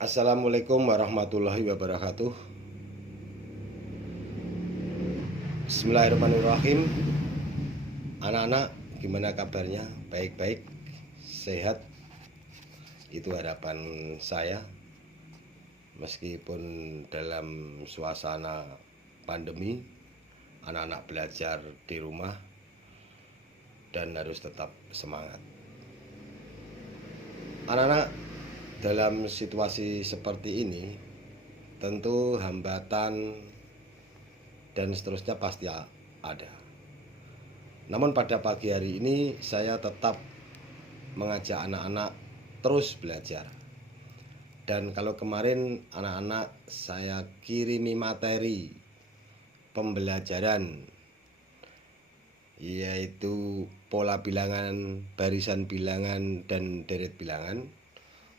Assalamualaikum warahmatullahi wabarakatuh. Bismillahirrahmanirrahim. Anak-anak, gimana kabarnya? Baik-baik, sehat. Itu harapan saya. Meskipun dalam suasana pandemi, anak-anak belajar di rumah dan harus tetap semangat. Anak-anak, dalam situasi seperti ini, tentu hambatan dan seterusnya pasti ada. Namun pada pagi hari ini saya tetap mengajak anak-anak terus belajar. Dan kalau kemarin anak-anak saya kirimi materi pembelajaran, yaitu pola bilangan, barisan bilangan, dan deret bilangan.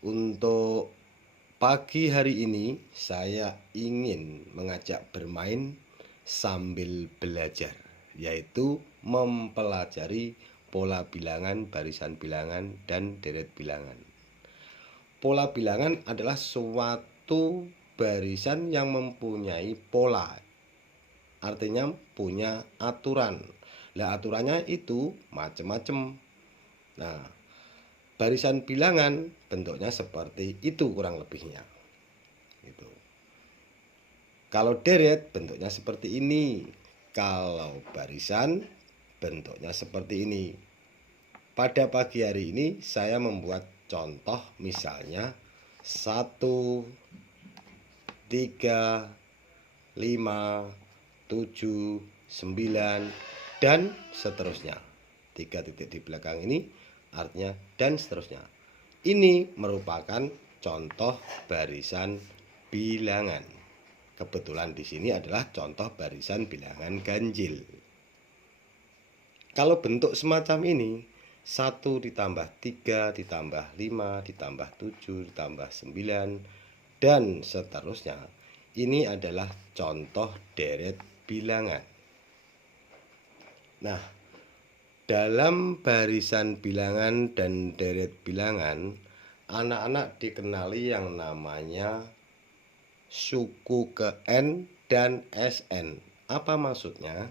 Untuk pagi hari ini saya ingin mengajak bermain sambil belajar, yaitu mempelajari pola bilangan, barisan bilangan, dan deret bilangan. Pola bilangan adalah suatu barisan yang mempunyai pola, artinya punya aturan. Lah aturannya itu macam-macam. Nah, barisan bilangan bentuknya seperti itu kurang lebihnya. Gitu. Kalau deret bentuknya seperti ini. Kalau barisan bentuknya seperti ini. Pada pagi hari ini saya membuat contoh, misalnya 1, 3, 5, 7, 9, dan seterusnya. 3 titik di belakang ini artinya dan seterusnya. Ini merupakan contoh barisan bilangan. Kebetulan di sini adalah contoh barisan bilangan ganjil. Kalau bentuk semacam ini, 1 ditambah 3 ditambah 5 ditambah 7 ditambah 9 dan seterusnya, ini adalah contoh deret bilangan. Nah, dalam barisan bilangan dan deret bilangan, anak-anak dikenali yang namanya suku ke N dan SN. Apa maksudnya?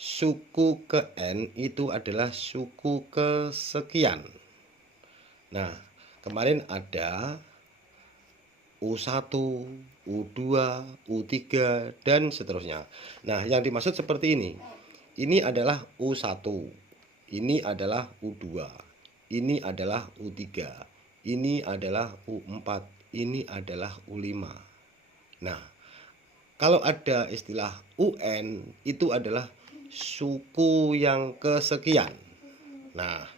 Suku ke N itu adalah suku kesekian. Nah, kemarin ada U1, U2, U3, dan seterusnya. Nah, yang dimaksud seperti ini. Ini adalah U1, ini adalah U2, ini adalah U3, ini adalah U4, ini adalah U5. Nah, kalau ada istilah UN, itu adalah suku yang kesekian. Nah,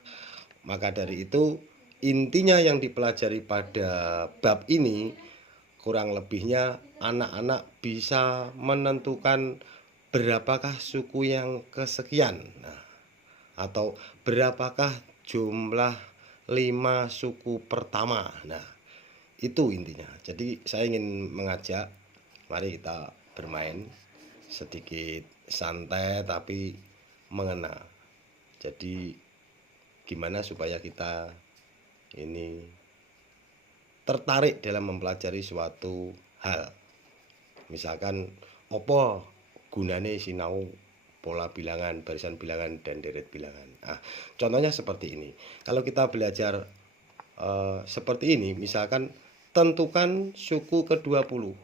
maka dari itu intinya yang dipelajari pada bab ini kurang lebihnya anak-anak bisa menentukan berapakah suku yang kesekian. Nah, atau berapakah jumlah 5 suku pertama. Nah, itu intinya. Jadi saya ingin mengajak, mari kita bermain sedikit santai tapi mengena. Jadi gimana supaya kita ini tertarik dalam mempelajari suatu hal. Misalkan opo gunane sinau pola bilangan, barisan bilangan, dan deret bilangan. Nah, contohnya seperti ini. Kalau kita belajar seperti ini, misalkan tentukan suku ke-20.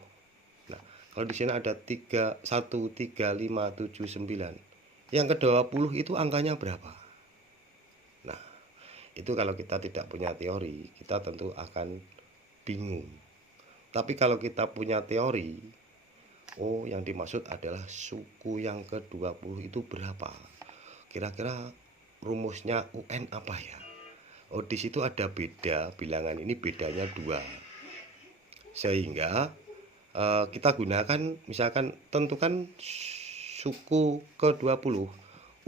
Nah, kalau di sini ada 3, 1, 3, 5, 7, 9. Yang ke-20 itu angkanya berapa? Nah, itu kalau kita tidak punya teori, kita tentu akan bingung. Tapi kalau kita punya teori, oh, yang dimaksud adalah suku yang ke-20 itu berapa? Kira-kira rumusnya UN apa ya? Oh, di situ ada beda, bilangan ini bedanya 2. Sehingga kita gunakan, misalkan tentukan suku ke-20.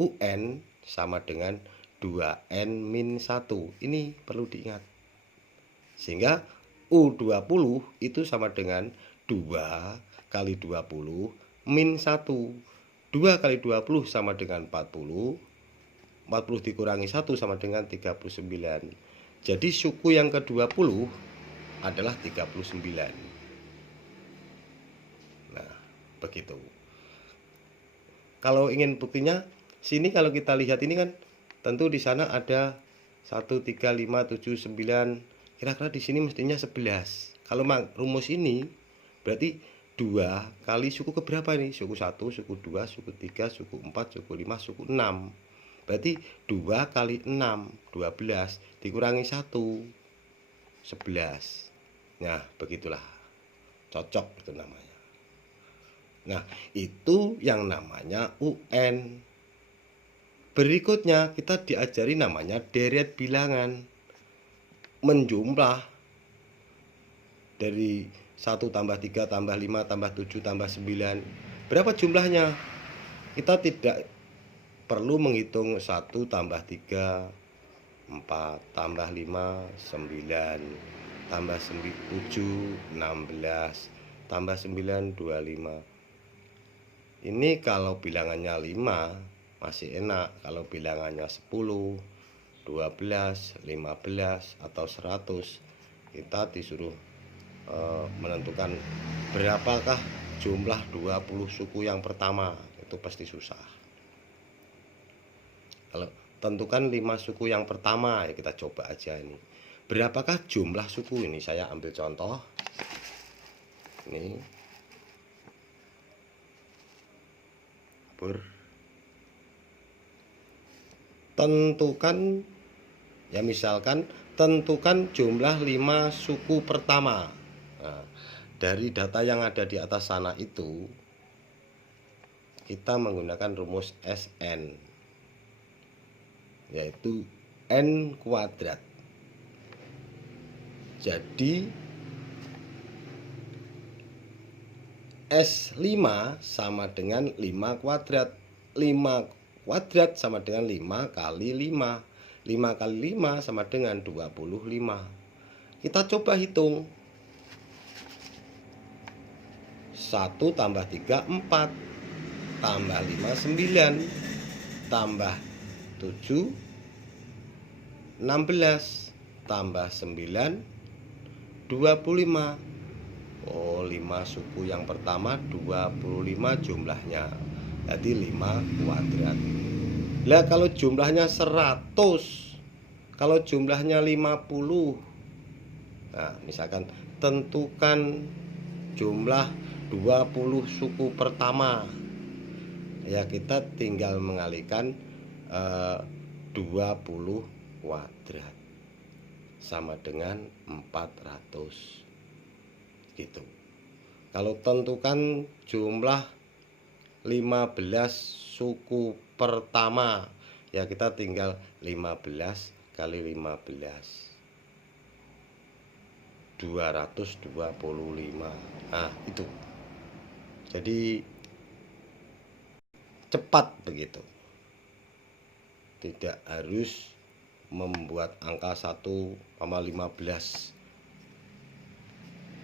UN sama dengan 2N-1. Ini perlu diingat. Sehingga U20 itu sama dengan 2 kali 20 min 1. 2 kali 20 sama dengan 40. 40 dikurangi 1 sama dengan 39. Jadi suku yang ke-20 adalah 39. Nah, begitu. Kalau ingin buktinya, sini kalau kita lihat ini kan tentu di sana ada 1, 3, 5, 7, 9. Kira-kira di sini mestinya 11. Kalau rumus ini berarti 2 kali suku keberapa nih? Suku 1, suku 2, suku 3, suku 4, suku 5, suku 6. Berarti 2 kali 6, 12 dikurangi 1, 11. Nah, begitulah. Cocok itu namanya. Nah, itu yang namanya UN. Berikutnya kita diajari namanya deret bilangan. Menjumlah dari 1 tambah 3 tambah 5 tambah 7 tambah 9. Berapa jumlahnya? Kita tidak perlu menghitung 1 tambah 3, 4 tambah 5, 9 tambah 7, 16 tambah 9, 25. Ini kalau bilangannya 5 masih enak. Kalau bilangannya 10, 12, 15 atau 100, kita disuruh menentukan berapakah jumlah 20 suku yang pertama. Itu pasti susah. Kalau tentukan 5 suku yang pertama, ya kita coba aja ini. Berapakah jumlah suku ini? Saya ambil contoh. Ini tentukan, ya misalkan tentukan jumlah 5 suku pertama. Nah, dari data yang ada di atas sana itu kita menggunakan rumus SN, yaitu N kuadrat. Jadi S5 sama dengan 5 kuadrat. 5 kuadrat sama dengan 5 kali 5. 5 kali 5 sama dengan 25. Kita coba hitung. 1 tambah 3, 4. Tambah 5, 9. Tambah 7, 16. Tambah 9, 25. Oh, 5 suku yang pertama 25 jumlahnya. Jadi 5 kuadrat. Lah kalau jumlahnya 100, kalau jumlahnya 50. Nah, misalkan tentukan jumlah 20 suku pertama. Ya, kita tinggal mengalihkan 20 kuadrat sama dengan 400. Gitu. Kalau tentukan jumlah 15 suku pertama, ya kita tinggal 15 kali 15, 225. Nah, itu. Jadi cepat begitu. Tidak harus membuat angka 1,15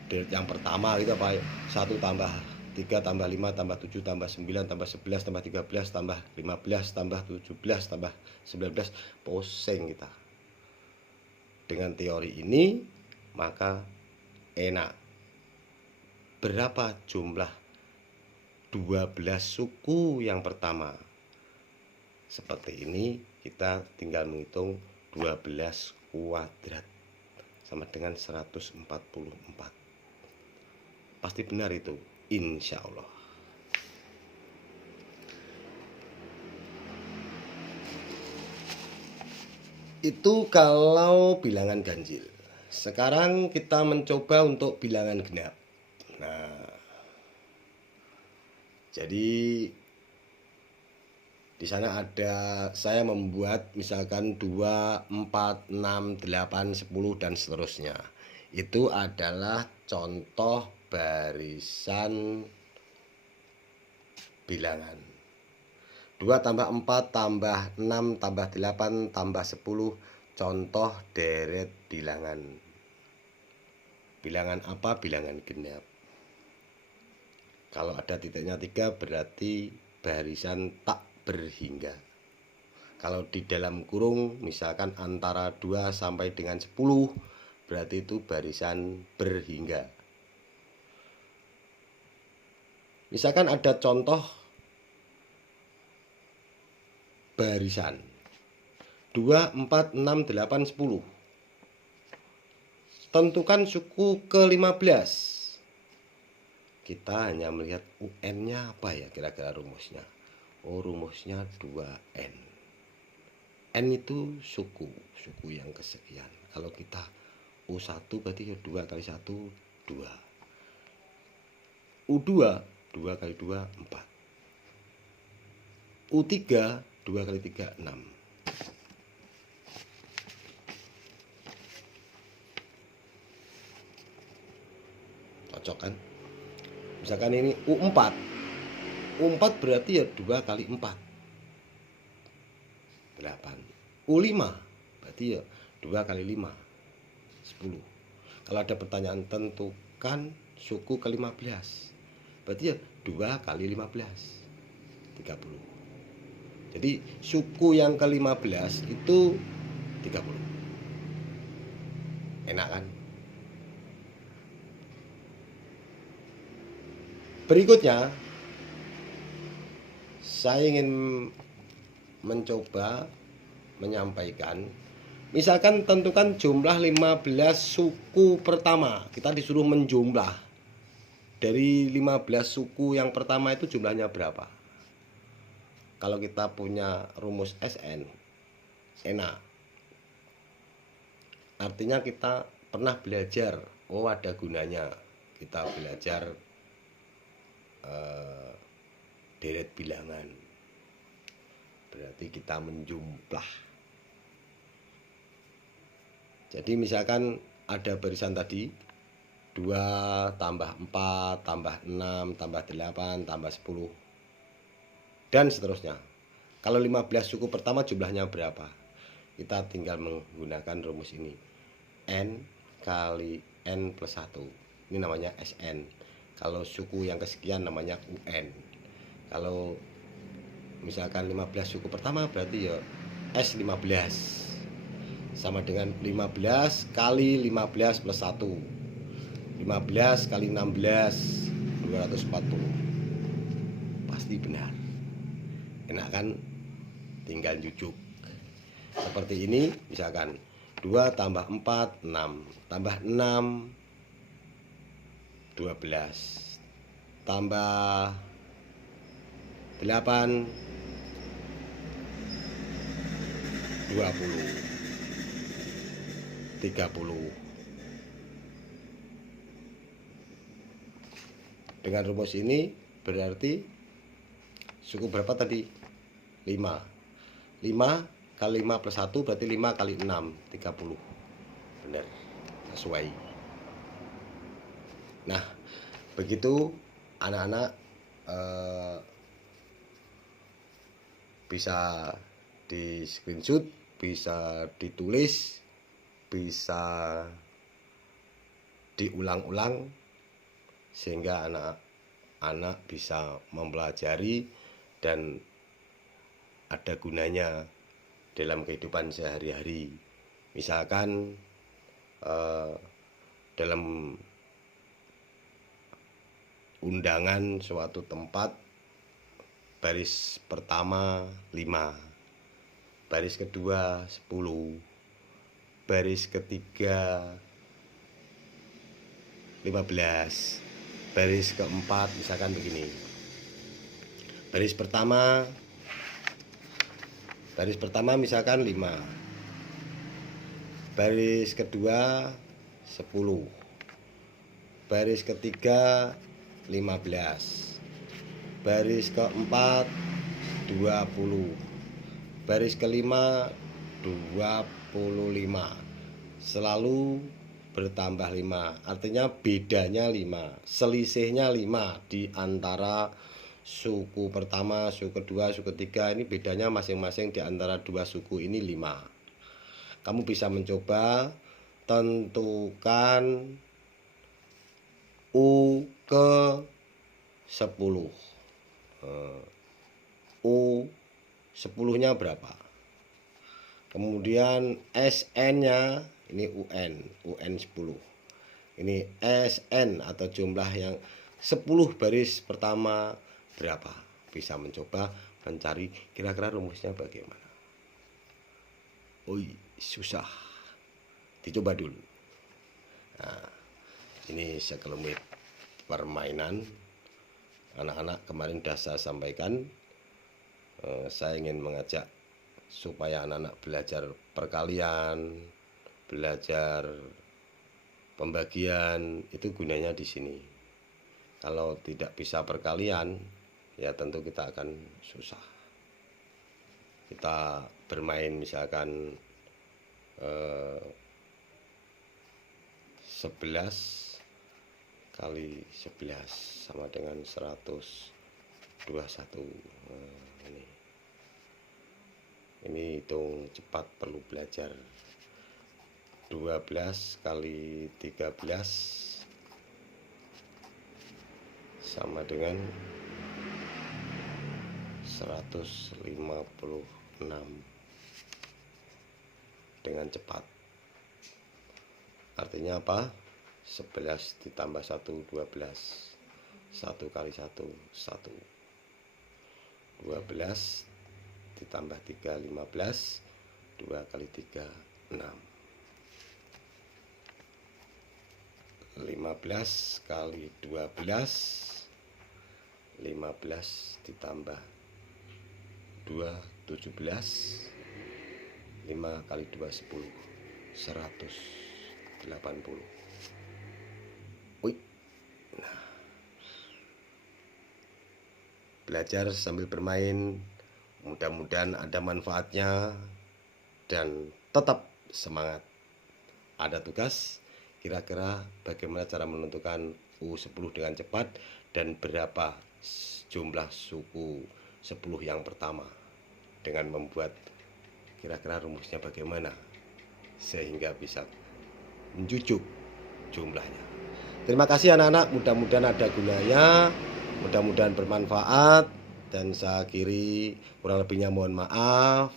yang pertama gitu apa ya, 1 tambah 3 tambah 5 tambah 7 tambah 9 tambah 11 tambah 13 tambah 15 tambah 17 tambah 19. Pusing kita. Dengan teori ini maka enak. Berapa jumlah 12 suku yang pertama? Seperti ini, kita tinggal menghitung 12 kuadrat sama dengan 144. Pasti benar itu, insya Allah. Itu kalau bilangan ganjil. Sekarang kita mencoba untuk bilangan genap. Nah, jadi di sana ada, saya membuat misalkan 2, 4, 6, 8, 10 dan seterusnya. Itu adalah contoh barisan bilangan. 2 tambah 4 tambah 6 tambah 8 tambah 10. Contoh deret bilangan. Bilangan apa? Bilangan genap. Kalau ada titiknya 3 berarti barisan tak berhingga. Kalau di dalam kurung misalkan antara 2 sampai dengan 10 berarti itu barisan berhingga. Misalkan ada contoh barisan 2, 4, 6, 8, 10. Tentukan suku ke-15. Kita hanya melihat UN-nya apa ya kira-kira rumusnya. Oh, rumusnya 2N. N itu suku yang kesekian. Kalau kita U1 berarti 2 kali 1, 2. U2, 2 kali 2, 4. U3, 2 kali 3, 6. Cocok kan? Misalkan ini U4. U4 berarti ya 2 kali 4. 8. U5 berarti ya 2 kali 5. 10. Kalau ada pertanyaan tentukan suku ke-15. Berarti ya 2 kali 15. 30. Jadi suku yang ke-15 itu 30. Enak kan? Berikutnya saya ingin mencoba menyampaikan, misalkan tentukan jumlah 15 suku pertama. Kita disuruh menjumlah dari 15 suku yang pertama itu jumlahnya berapa. Kalau kita punya rumus SN, enak. Artinya kita pernah belajar, oh ada gunanya kita belajar deret bilangan. Berarti kita menjumlah. Jadi misalkan ada barisan tadi 2 tambah 4 tambah 6 tambah 8 tambah 10 dan seterusnya. Kalau 15 suku pertama jumlahnya berapa? Kita tinggal menggunakan rumus ini. N kali N plus 1. Ini namanya SN. Kalau suku yang kesekian namanya UN. Kalau misalkan 15 suku pertama berarti ya S15 sama dengan 15 kali 15 plus 1. 15 kali 16 240. Pasti benar. Enak kan? Tinggal jujuk. Seperti ini misalkan 2 tambah 4 6 tambah 6 12 tambah 8 20 30. Dengan rumus ini berarti suku berapa tadi? 5. 5 kali 5 plus 1 berarti 5 kali 6 30. Benar, sesuai. Nah, begitu anak-anak bisa di screenshot, bisa ditulis, bisa diulang-ulang sehingga anak-anak bisa mempelajari dan ada gunanya dalam kehidupan sehari-hari. Misalkan dalam undangan suatu tempat, baris pertama 5, baris kedua 10, baris ketiga 15, baris keempat misalkan begini. Baris pertama misalkan 5, baris kedua 10, baris ketiga 15, baris keempat 20, baris kelima 25. Selalu bertambah 5, artinya bedanya 5, selisihnya 5 di antara suku pertama, suku kedua, suku ketiga. Ini bedanya masing-masing di antara dua suku ini 5. Kamu bisa mencoba tentukan U ke 10. U 10-nya berapa? Kemudian SN-nya ini UN 10. Ini SN atau jumlah yang 10 baris pertama berapa? Bisa mencoba mencari kira-kira rumusnya bagaimana. Susah. Dicoba dulu. Nah, ini sekelumit permainan anak-anak kemarin sudah saya sampaikan. Saya ingin mengajak supaya anak-anak belajar perkalian, belajar pembagian, itu gunanya di sini. Kalau tidak bisa perkalian, ya tentu kita akan susah. Kita bermain misalkan 11 kali 11 sama dengan 121. Ini hitung cepat, perlu belajar. 12 kali 13 sama dengan 156 dengan cepat. Artinya apa? 11 ditambah 1, 12. 1 kali 1, 1. 12 ditambah 3, 15. 2 kali 3, 6. 15 kali 12, 15 ditambah 2, 17. 5 kali 2, 10. 180. Nah, belajar sambil bermain, mudah-mudahan ada manfaatnya dan tetap semangat. Ada tugas, kira-kira bagaimana cara menentukan U10 dengan cepat dan berapa jumlah suku 10 yang pertama, dengan membuat kira-kira rumusnya bagaimana sehingga bisa menjujuk jumlahnya. Terima kasih anak-anak, mudah-mudahan ada gunanya, mudah-mudahan bermanfaat, dan saya akhiri, kurang lebihnya mohon maaf.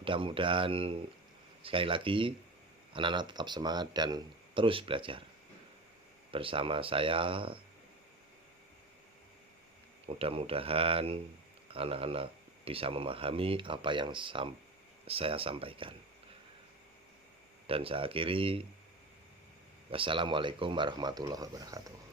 Mudah-mudahan sekali lagi anak-anak tetap semangat dan terus belajar bersama saya. Mudah-mudahan anak-anak bisa memahami apa yang saya sampaikan. Dan saya akhiri, wassalamualaikum warahmatullahi wabarakatuh.